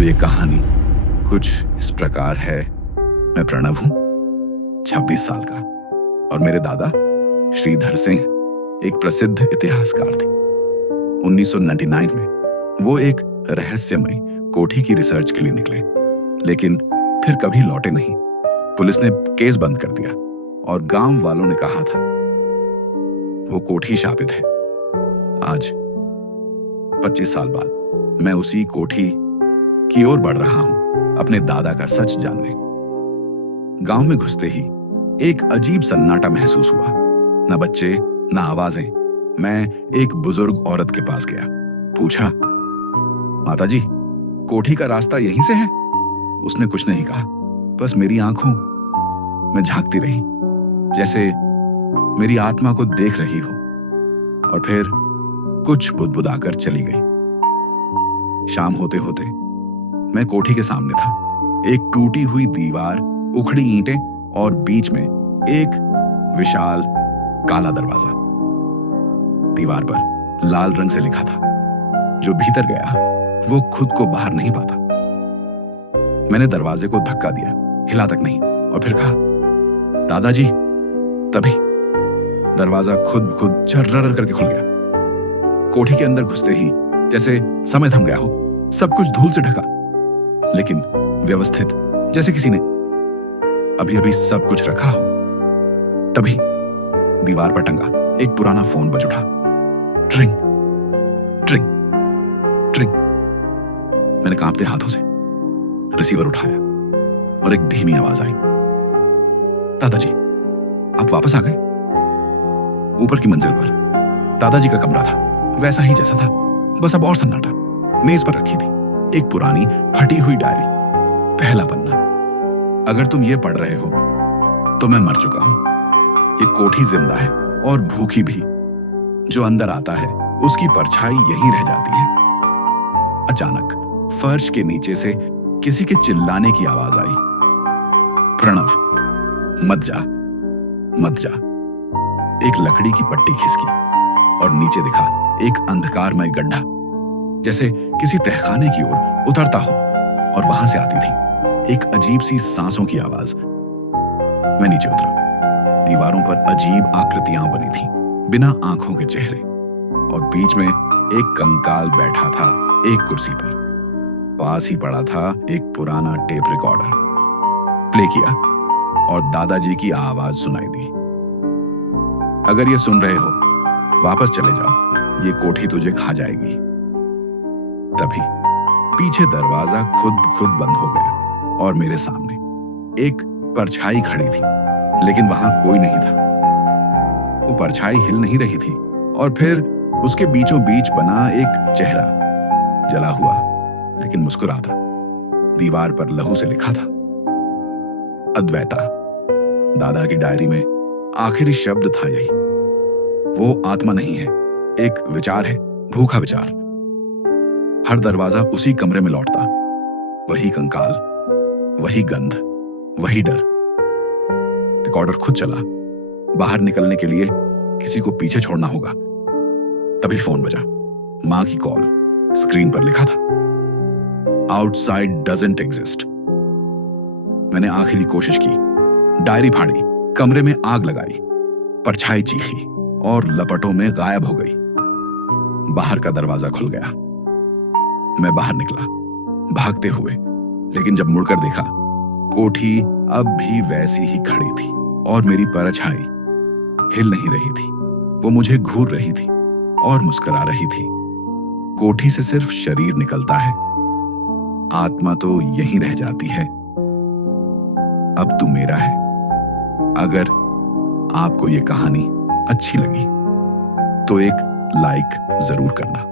तो ये कहानी कुछ इस प्रकार है। मैं प्रणव हूं, 26 साल का, और मेरे दादा श्रीधर सिंह एक प्रसिद्ध इतिहासकार थे। 1999 में वो एक रहस्यमयी कोठी की रिसर्च के लिए निकले, लेकिन फिर कभी लौटे नहीं। पुलिस ने केस बंद कर दिया और गांव वालों ने कहा था वो कोठी शापित है। आज 25 साल बाद मैं उसी कोठी की ओर बढ़ रहा हूं, अपने दादा का सच जानने। गांव में घुसते ही एक अजीब सन्नाटा महसूस हुआ। न बच्चे, न आवाजें। मैं एक बुजुर्ग औरत के पास गया, पूछा, माताजी, कोठी का रास्ता यहीं से है? उसने कुछ नहीं कहा, बस मेरी आंखों में झांकती रही, जैसे मेरी आत्मा को देख रही हो, और फिर कुछ बुदबुदाकर चली गई। शाम होते होते मैं कोठी के सामने था। एक टूटी हुई दीवार, उखड़ी ईंटें और बीच में एक विशाल काला दरवाजा। दीवार पर लाल रंग से लिखा था। जो भीतर गया वो खुद को बाहर नहीं पाता। मैंने दरवाजे को धक्का दिया, हिला तक नहीं, और फिर कहा, दादाजी। तभी दरवाजा खुद चर्रर करके खुल गया। कोठी के अंदर घुसते ही जैसे समय थम गया हो, सब कुछ धूल से ढका, लेकिन व्यवस्थित, जैसे किसी ने अभी अभी सब कुछ रखा हो। तभी दीवार पर टंगा एक पुराना फोन बज उठा। ट्रिंग ट्रिंग ट्रिंग। मैंने कांपते हाथों से रिसीवर उठाया और एक धीमी आवाज आई, दादाजी, आप वापस आ गए? ऊपर की मंजिल पर दादाजी का कमरा था, वैसा ही जैसा था, बस अब और सन्नाटा। मेज पर रखी थी एक पुरानी फटी हुई डायरी, पहला पन्ना। अगर तुम ये पढ़ रहे हो तो मैं मर चुका हूं। ये कोठी जिंदा है और भूखी भी। जो अंदर आता है उसकी परछाई यहीं रह जाती है। अचानक फर्श के नीचे से किसी के चिल्लाने की आवाज आई, प्रणव, मत जा, मत जा। एक लकड़ी की पट्टी खिसकी और नीचे दिखा एक अंधकारमय गड्ढा, जैसे किसी तहखाने की ओर उतरता हो, और वहां से आती थी एक अजीब सी सांसों की आवाज। मैं नीचे उतरा। दीवारों पर अजीब आकृतियां बनी थी, बिना आंखों के चेहरे, और बीच में एक कंकाल बैठा था एक कुर्सी पर। पास ही पड़ा था एक पुराना टेप रिकॉर्डर। प्ले किया और दादाजी की आवाज सुनाई दी, अगर ये सुन रहे हो वापस चले जाओ, ये कोठी तुझे खा जाएगी। तभी पीछे दरवाजा खुद बंद हो गया और मेरे सामने एक परछाई खड़ी थी, लेकिन वहां कोई नहीं था। वो परछाई हिल नहीं रही थी, और फिर उसके बीचों बीच बना एक चेहरा, जला हुआ लेकिन मुस्कुरा था। दीवार पर लहू से लिखा था, अद्वैता। दादा की डायरी में आखिरी शब्द था यही। वो आत्मा नहीं है, एक विचार है, भूखा विचार। हर दरवाजा उसी कमरे में लौटता, वही कंकाल, वही गंध, वही डर। रिकॉर्डर खुद चला। बाहर निकलने के लिए किसी को पीछे छोड़ना होगा। तभी फोन बजा। मां की कॉल। स्क्रीन पर लिखा था, आउटसाइड डजंट एग्जिस्ट। मैंने आखिरी कोशिश की, डायरी फाड़ी, कमरे में आग लगाई, परछाई चीखी और लपटों में गायब हो गई। बाहर का दरवाजा खुल गया। मैं बाहर निकला, भागते हुए, लेकिन जब मुड़कर देखा, कोठी अब भी वैसी ही खड़ी थी और मेरी परछाई हिल नहीं रही थी। वो मुझे घूर रही थी और मुस्कुरा रही थी। कोठी से सिर्फ शरीर निकलता है, आत्मा तो यहीं रह जाती है। अब तू मेरा है। अगर आपको ये कहानी अच्छी लगी तो एक लाइक जरूर करना।